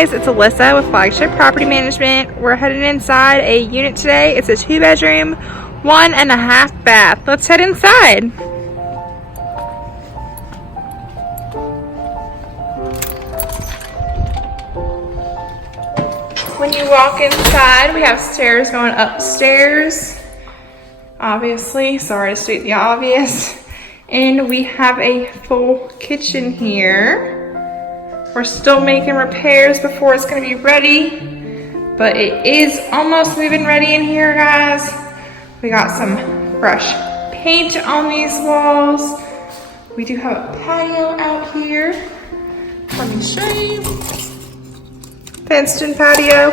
guys, it's Alyssa with Flagship Property Management. We're heading inside a unit today. It's a 2-bedroom, 1.5 bath. Let's head inside. When you walk inside, we have stairs going upstairs. Obviously, sorry to state the obvious. And we have a full kitchen here. We're still making repairs before it's gonna be ready, but it is almost moving ready in here, guys. We got some fresh paint on these walls. We do have a patio out here. Let me show you. Fenced in patio.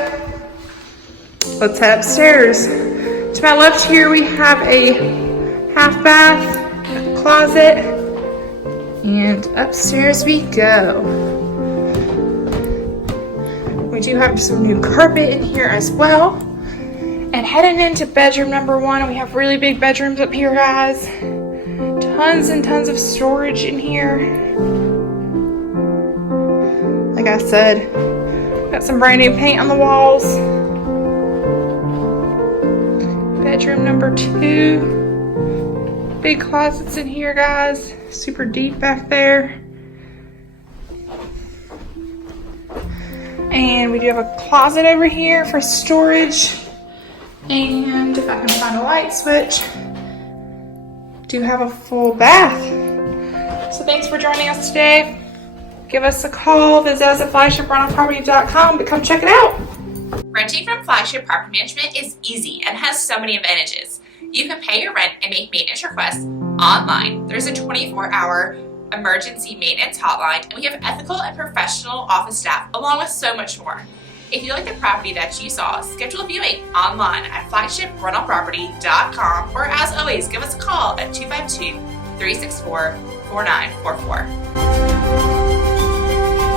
Let's head upstairs. To my left here, we have a half bath, closet, and upstairs we go. We do have some new carpet in here as well. And heading into bedroom number 1, we have really big bedrooms up here, guys. Tons and tons of storage in here. Like I said, got some brand new paint on the walls. Bedroom number 2. Big closets in here, guys. Super deep back there. And we do have a closet over here for storage. And if I can find a light switch, do have a full bath. So thanks for joining us today. Give us a call. Visit us at flagshiprenorproperty.com to come check it out. Renting from Flagship Property Management is easy and has so many advantages. You can pay your rent and make maintenance requests online. There's a 24-hour emergency maintenance hotline, and we have ethical and professional office staff along with so much more. If you like the property that you saw, schedule a viewing online at flagshiprenorproperty.com, or as always, give us a call at 252-364-4944.